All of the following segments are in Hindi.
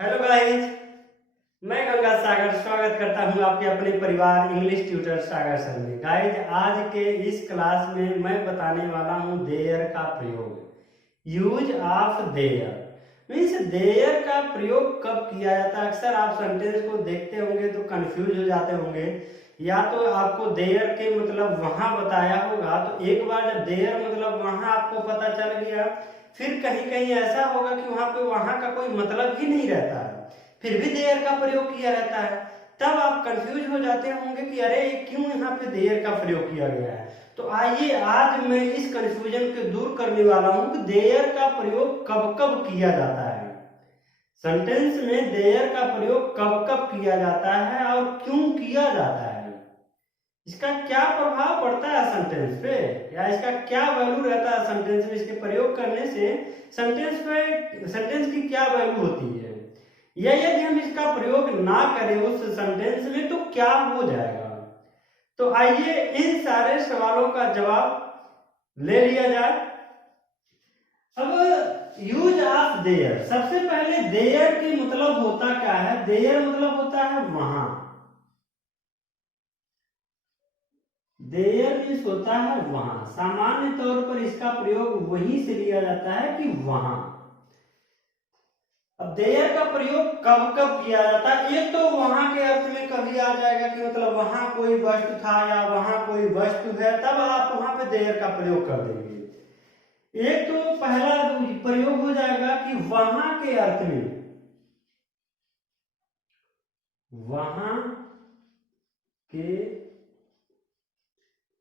हेलो गाइस, मैं गंगा सागर स्वागत करता हूं आपके अपने परिवार इंग्लिश ट्यूटर सागर सर में। गाइस, आज के इस क्लास में मैं बताने वाला हूं देयर का प्रयोग। Use of there means there का प्रयोग कब किया जाता है। अक्सर आप सेंटेंस को देखते होंगे तो कंफ्यूज हो जाते होंगे। या तो आपको देयर के मतलब वहां बताया होगा, तो एक बार जब देयर मतलब वहां आपको पता चल गया, फिर कहीं कहीं ऐसा होगा कि वहां पे वहां का कोई मतलब ही नहीं रहता है, फिर भी देयर का प्रयोग किया रहता है। तब आप कंफ्यूज हो जाते होंगे कि अरे क्यों यहाँ पे देयर का प्रयोग किया गया है। तो आइए आज मैं इस कंफ्यूजन को दूर करने वाला हूं कि देयर का प्रयोग कब कब किया जाता है। सेंटेंस में देयर का प्रयोग कब कब किया जाता है और क्यों किया जाता है, इसका क्या प्रभाव पड़ता है सेंटेंस पे, या इसका क्या वैल्यू रहता है सेंटेंस में, इसके प्रयोग करने से सेंटेंस की क्या वैल्यू होती है, या यदि हम इसका प्रयोग ना करें उस सेंटेंस में तो क्या हो जाएगा। तो आइए इन सारे सवालों का जवाब ले लिया जाए। अब यूज ऑफ देयर, सबसे पहले देयर की मतलब होता क्या है। देयर मतलब होता है वहां। देयर मीन्स होता है वहां। सामान्य तौर पर इसका प्रयोग वहीं से लिया जाता है कि वहां। अब देयर का प्रयोग कब कब किया जाता है, एक तो वहां के अर्थ में कभी आ जाएगा कि मतलब वहां कोई वस्तु था या वहां कोई वस्तु है, तब आप वहां पे देयर का प्रयोग कर देंगे। एक तो पहला प्रयोग हो जाएगा कि वहां के अर्थ में, वहां के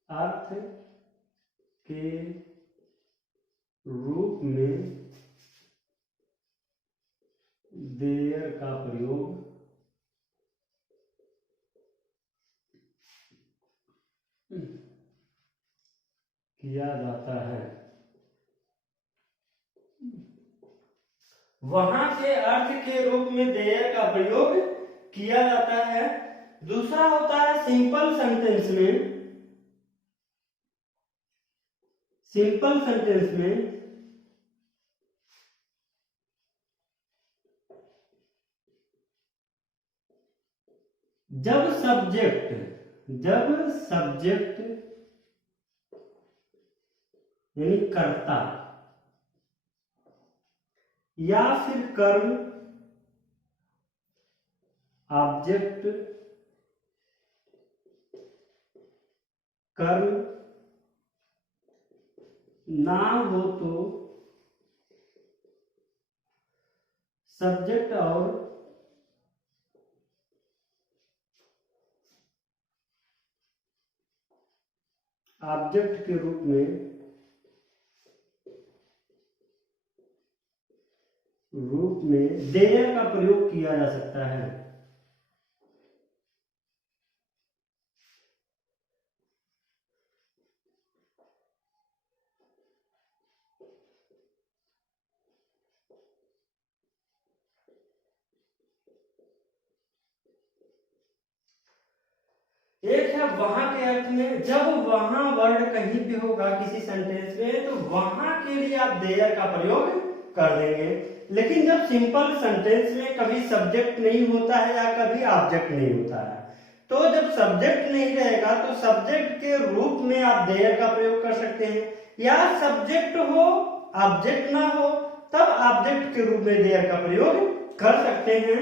अर्थ के रूप में देयर का प्रयोग किया जाता है। वहां के अर्थ के रूप में देयर का प्रयोग किया जाता है। दूसरा होता है सिंपल सेंटेंस में। सिंपल सेंटेंस में जब सब्जेक्ट यानी कर्ता या फिर कर्म ऑब्जेक्ट कर्म ना हो तो सब्जेक्ट और ऑब्जेक्ट के रूप में देयर का प्रयोग किया जा सकता है। एक है वहां के अर्थ में, जब वहां वर्ड कहीं भी होगा किसी सेंटेंस में तो वहां के लिए आप देयर का प्रयोग कर देंगे। लेकिन जब सिंपल सेंटेंस में कभी सब्जेक्ट नहीं होता है या कभी ऑब्जेक्ट नहीं होता है, तो जब सब्जेक्ट नहीं रहेगा तो सब्जेक्ट के रूप में आप देयर का प्रयोग कर सकते हैं, या सब्जेक्ट हो ऑब्जेक्ट ना हो तब ऑब्जेक्ट के रूप में देयर का प्रयोग कर सकते हैं।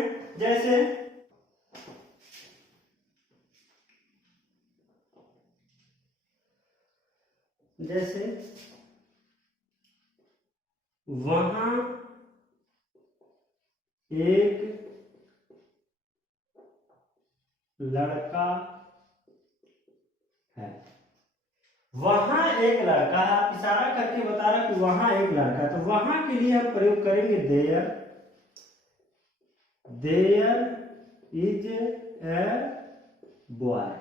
जैसे वहां एक लड़का है। वहां एक लड़का है, आप इशारा करके बता रहा कि वहां एक लड़का है, तो वहां के लिए हम प्रयोग करेंगे देयर इज ए बॉय।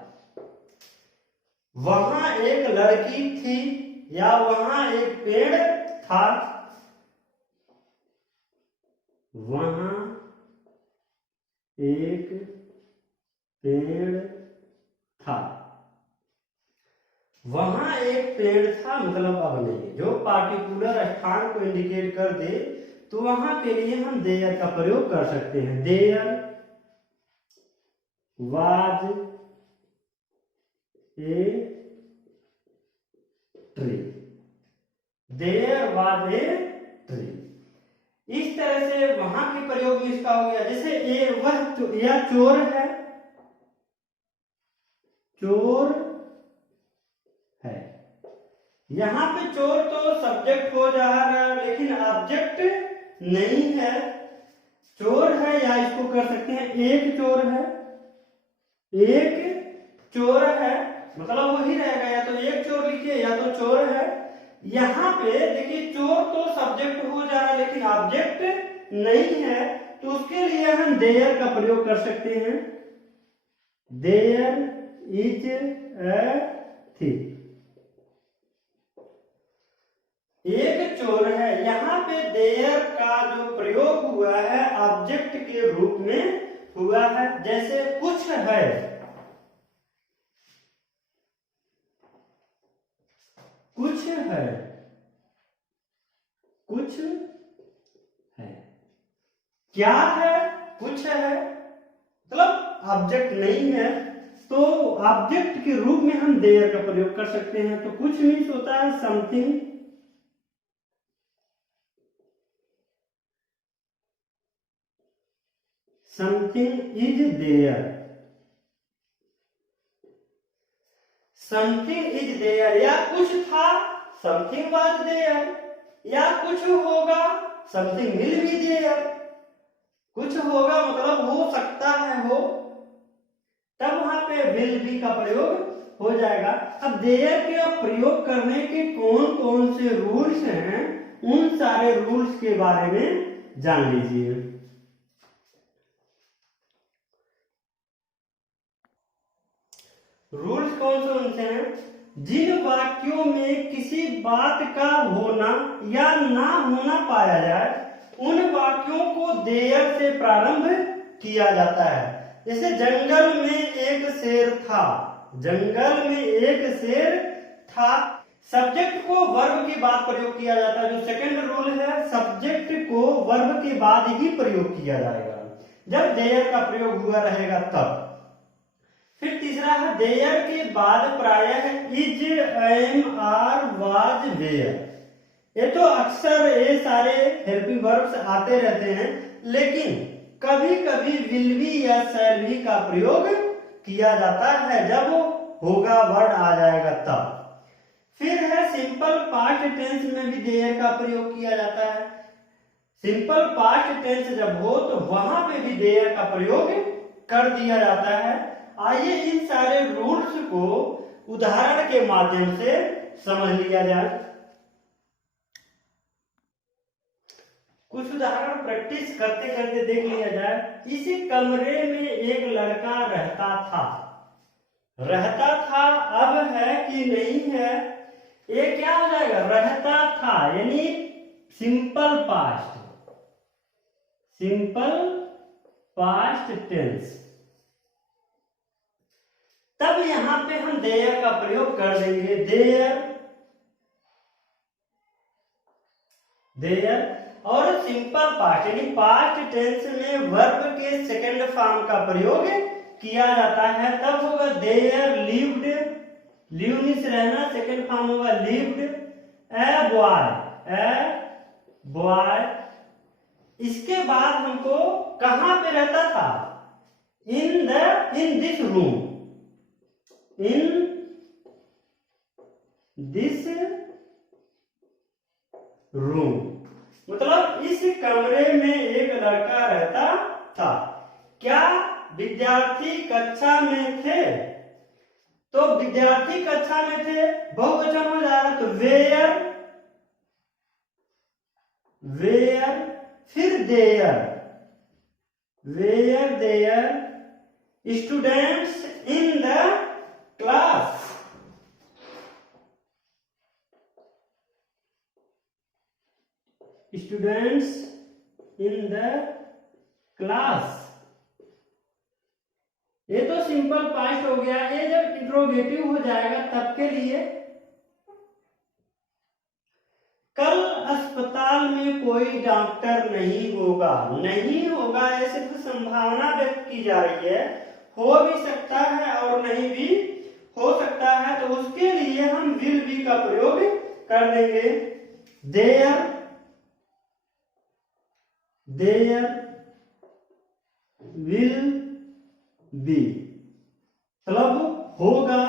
वहां एक लड़की थी या वहां एक पेड़ था। वहां एक पेड़ था। वहां एक पेड़ था मतलब अब नहीं, जो पार्टिकुलर स्थान को इंडिकेट कर दे तो वहां के लिए हम देयर का प्रयोग कर सकते हैं। There was a tree, there was a tree. इस तरह से वहां के प्रयोग में इसका हो गया। जैसे यह चोर है, चोर है। यहां पे चोर तो सब्जेक्ट हो जा रहा है लेकिन ऑब्जेक्ट नहीं है। चोर है, या इसको कर सकते हैं एक चोर है, एक चोर है, मतलब वही रहेगा, या तो एक चोर लिखिए या तो चोर है। यहाँ पे देखिए चोर तो सब्जेक्ट हो जा रहा है लेकिन ऑब्जेक्ट नहीं है, तो उसके लिए हम देयर का प्रयोग कर सकते हैं। देयर इज ए थिफ, एक चोर है। यहाँ पे देयर का जो प्रयोग हुआ है ऑब्जेक्ट के रूप में हुआ है। जैसे कुछ है, कुछ है, कुछ है। क्या है? कुछ है, मतलब ऑब्जेक्ट नहीं है, तो ऑब्जेक्ट के रूप में हम देयर का प्रयोग कर सकते हैं। तो कुछ मीन्स होता है something, something is there, something is there, या कुछ था समथिंग वाज देयर, या कुछ होगा समथिंग विल बी देयर। कुछ होगा मतलब हो सकता है हो, तब वहां पे विल बी का प्रयोग हो जाएगा। अब देयर के प्रयोग करने के कौन कौन से रूल्स हैं, उन सारे रूल्स के बारे में जान लीजिए। रूल्स कौन कौन से हैं? जिन वाक्यों में किसी बात का होना या ना होना पाया जाए, उन वाक्यों को देयर से प्रारंभ किया जाता है। जैसे जंगल में एक शेर था, जंगल में एक शेर था। सब्जेक्ट को वर्ब के बाद प्रयोग किया जाता है। जो सेकंड रूल है, सब्जेक्ट को वर्ब के बाद ही प्रयोग किया जाएगा जब देयर का प्रयोग हुआ रहेगा तब। फिर तीसरा है देयर के बाद प्रायः is, am, are, was, were. ये तो अक्सर ये सारे हेल्पिंग वर्ब्स आते रहते हैं, लेकिन कभी कभी विल बी या शैल बी का प्रयोग किया जाता है जब होगा वर्ड आ जाएगा तब। फिर है सिंपल पास्ट टेंस में भी देयर का प्रयोग किया जाता है। सिंपल पास्ट टेंस जब हो तो वहां पे भी देयर का प्रयोग कर दिया जाता है। आइए इन सारे रूल्स को उदाहरण के माध्यम से समझ लिया जाए। कुछ उदाहरण प्रैक्टिस करते करते देख लिया जाए। इसी कमरे में एक लड़का रहता था। रहता था अब है कि नहीं है, ये क्या हो जाएगा? रहता था, यानी simple past, simple past tense. तब यहां पे हम देयर का प्रयोग कर देंगे। There, there. और सिंपल पास्ट यानी पास्ट टेंस में वर्ब के सेकंड फॉर्म का प्रयोग किया जाता है। तब होगा देयर लिव्ड, लिव मीन्स रहना, सेकंड फॉर्म होगा lived. A boy, a boy. इसके बाद हमको कहां पे रहता था? In this room, in this room, मतलब इस कमरे में एक लड़का रहता था। क्या विद्यार्थी कक्षा में थे? तो विद्यार्थी कक्षा में थे, बहुवचन हो जाएगा तो वेयर, वेयर। फिर there, were there students in the class, students in the class. ये तो सिंपल पास्ट हो गया। ये जब इंट्रोगेटिव हो जाएगा तब के लिए, कल अस्पताल अस्पताल में कोई डॉक्टर नहीं होगा, नहीं होगा ये सिर्फ संभावना व्यक्त की जा रही है, हो भी सकता है और नहीं भी हो सकता है, तो उसके लिए हम विल बी का प्रयोग कर देंगे। देयर विल बी मतलब होगा,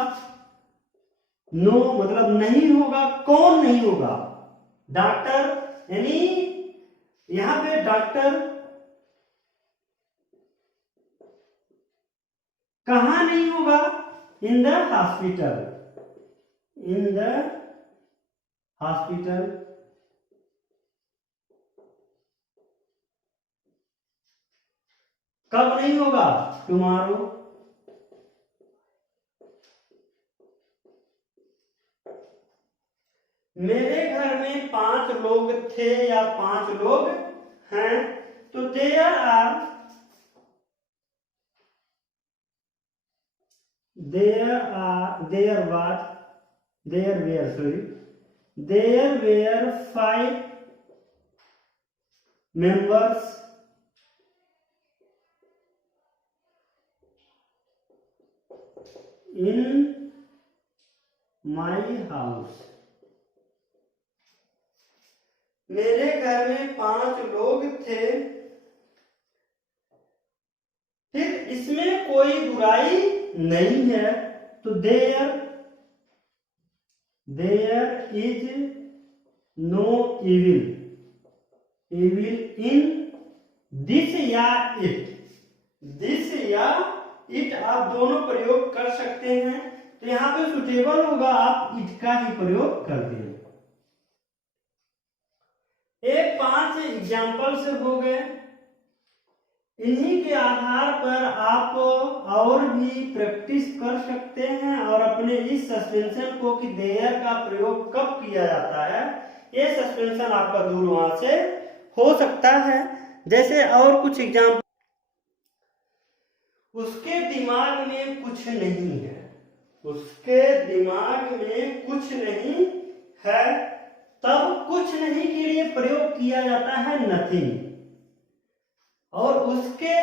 नो मतलब नहीं होगा, कौन नहीं होगा, डॉक्टर, यानी यहां पे डॉक्टर कहां नहीं होगा, in the hospital, in the hospital. कब नहीं होगा, टुमारो। मेरे घर में 5 लोग थे या 5 लोग हैं, तो there where 5 members in my house। मेरे घर में 5 लोग थे। फिर इसमें कोई बुराई नहीं है, तो there is no evil in this या इट आप दोनों प्रयोग कर सकते हैं, तो यहां पे सुटेबल होगा आप इट का ही प्रयोग कर दें। एक 5 एग्जाम्पल्स हो गए, इन्हीं के आधार पर आप और भी प्रैक्टिस कर सकते हैं और अपने इस सस्पेंशन को कि देयर का प्रयोग कब किया जाता है, ये सस्पेंशन आपका दूर वहां से हो सकता है। जैसे और कुछ एग्जाम्पल, उसके दिमाग में कुछ नहीं है, उसके दिमाग में कुछ नहीं है, तब कुछ नहीं के लिए प्रयोग किया जाता है नथिंग, और उसके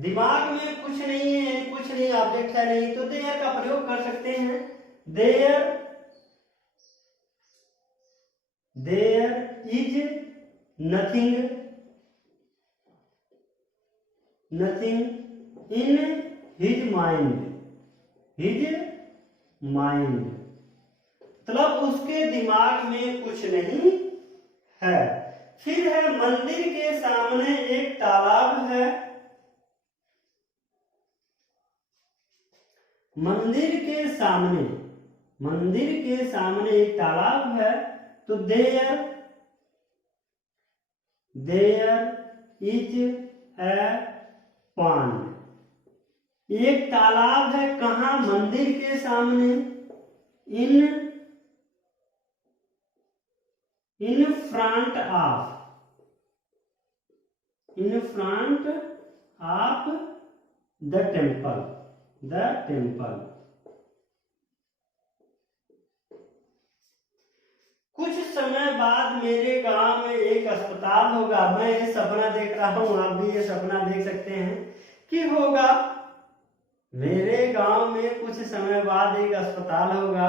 दिमाग में कुछ नहीं है, कुछ नहीं ऑब्जेक्ट है नहीं, तो देयर का प्रयोग कर सकते हैं। There is nothing in his mind, मतलब उसके दिमाग में कुछ नहीं है। फिर है मंदिर के सामने एक तालाब है, मंदिर के सामने एक तालाब है, तो देयर इज ए पॉन्ड। एक तालाब है कहा, मंदिर के सामने, in front of the temple. कुछ समय बाद मेरे गांव में एक अस्पताल होगा। मैं ये सपना देख रहा हूं, आप भी ये सपना देख सकते हैं कि होगा, मेरे गांव में कुछ समय बाद एक अस्पताल होगा।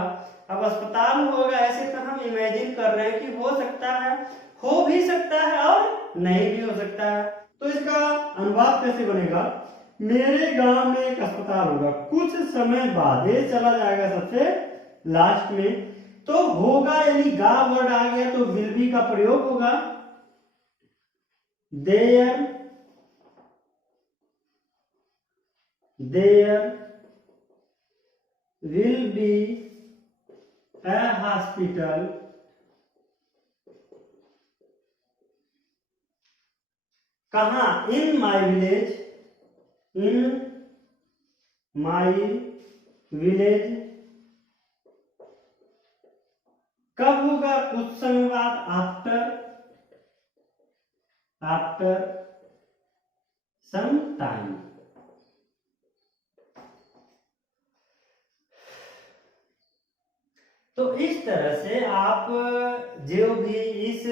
अब अस्पताल होगा ऐसे तो हम इमेजिन कर रहे हैं कि हो सकता है, हो भी सकता है और नहीं भी हो सकता है। तो इसका अनुवाद कैसे बनेगा, मेरे गांव में एक अस्पताल होगा, कुछ समय बाद, ये चला जाएगा सबसे लास्ट में, तो होगा यानी गा वर्ड आ गया तो विल बी का प्रयोग होगा। There will be a hospital कहा, इन माई विलेज। कब होगा, कुछ समय बाद, आफ्टर सम टाइम। तो इस तरह से आप जो भी इस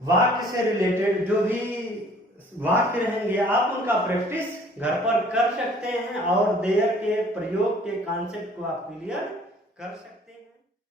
वाक्य से रिलेटेड जो भी वाक्य रहेंगे आप उनका प्रैक्टिस घर पर कर सकते हैं और देयर के प्रयोग के कॉन्सेप्ट को आप क्लियर कर सकते हैं।